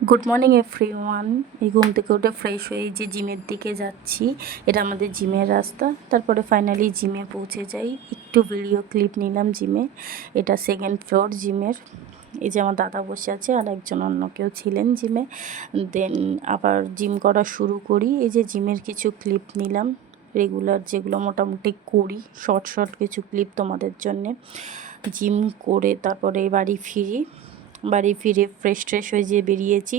Good morning everyone. এই ঘুম থেকে উঠে ফ্রেশ হয়ে এই যে জিমের দিকে যাচ্ছি। এটা আমাদের জিমের রাস্তা। তারপরে ফাইনালি জিমে পৌঁছে যাই। একটু ভিডিও ক্লিপ নিলাম জিমে। এটা সেকেন্ড ফ্লোর জিমের। এই যে আমার দাদা বসে আছে আর একজন অন্য কেউ ছিলেন জিমে। দেন আবার জিম করা শুরু করি। এই যে জিমের কিছু ক্লিপ নিলাম, রেগুলার যেগুলো মোটামুটি করি, শর্ট শর্ট কিছু ক্লিপ তোমাদের জন্যে। জিম করে তারপরে বাড়ি ফিরে ফ্রেশ ট্রেশ হয়ে যেয়ে বেরিয়েছি।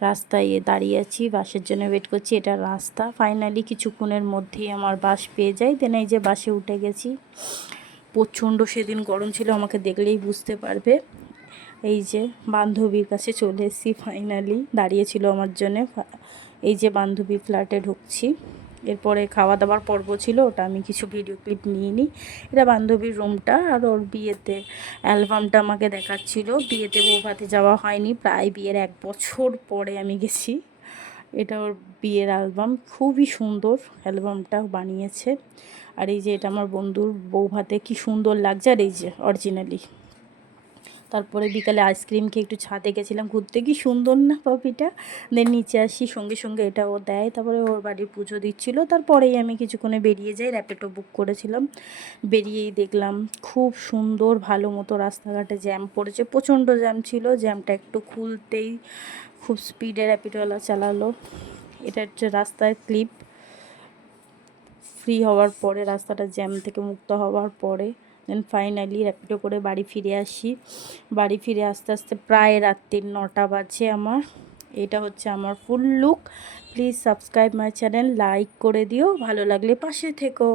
রাস্তায় দাঁড়িয়ে আছি, বাসের জন্য ওয়েট করছি। এটা রাস্তা। ফাইনালি কিছুক্ষণের মধ্যেই আমার বাস পেয়ে যাই। দেন এই যে বাসে উঠে গেছি। প্রচণ্ড সেদিন গরম ছিল, আমাকে দেখলেই বুঝতে পারবে। এই যে বান্ধবীর কাছে চলে এসেছি ফাইনালি, দাঁড়িয়েছিল আমার জন্যে। এই যে বান্ধবী ফ্ল্যাটে ঢুকছি। এরপরে খাওয়া দাওয়ার পর্ব ছিল, ওটা আমি কিছু ভিডিও ক্লিপ নিয়ে নিই। এটা বান্ধবীর রুমটা। আর ওর বিয়েতে অ্যালবামটা আমাকে দেখাচ্ছিল। বিয়েতে বৌভাতে যাওয়া হয়নি, প্রায় বিয়ের 1 বছর পরে আমি গেছি। এটা ওর বিয়ের অ্যালবাম, খুবই সুন্দর অ্যালবামটা বানিয়েছে। আর এই যে এটা আমার বন্ধুর বৌভাতে কি সুন্দর লাগছে। আর এই যে অরিজিনালি। তারপরে বিকালে আইসক্রিম খেয়ে একটু ছাদে গেছিলাম ঘুরতে। কি সুন্দর না পাপিটা। দেন নিচে আসি, সঙ্গে সঙ্গে এটাও দেয়। তারপরে ওর বাড়ির পুজো দিচ্ছিলো। তারপরেই আমি কিছুক্ষণে বেরিয়ে যাই। র্যাপিডো বুক করেছিলাম। বেরিয়েই দেখলাম খুব সুন্দর ভালো মতো রাস্তাঘাটে জ্যাম পড়েছে, প্রচণ্ড জ্যাম ছিল। জ্যামটা একটু খুলতেই খুব স্পিডে র্যাপিডোওয়ালা চালালো। এটা হচ্ছে রাস্তায় ক্লিপ। ফ্রি হওয়ার পরে, রাস্তাটা জ্যাম থেকে মুক্ত হওয়ার পরে দেন ফাইনালি র্যাপিডো করে বাড়ি ফিরে আসি। বাড়ি ফিরে আস্তে আস্তে প্রায় রাত্রির 9টা বাজে আমার। এটা হচ্ছে আমার ফুল look. Please subscribe my channel, like করে দিও, ভালো লাগলে পাশে থেকো।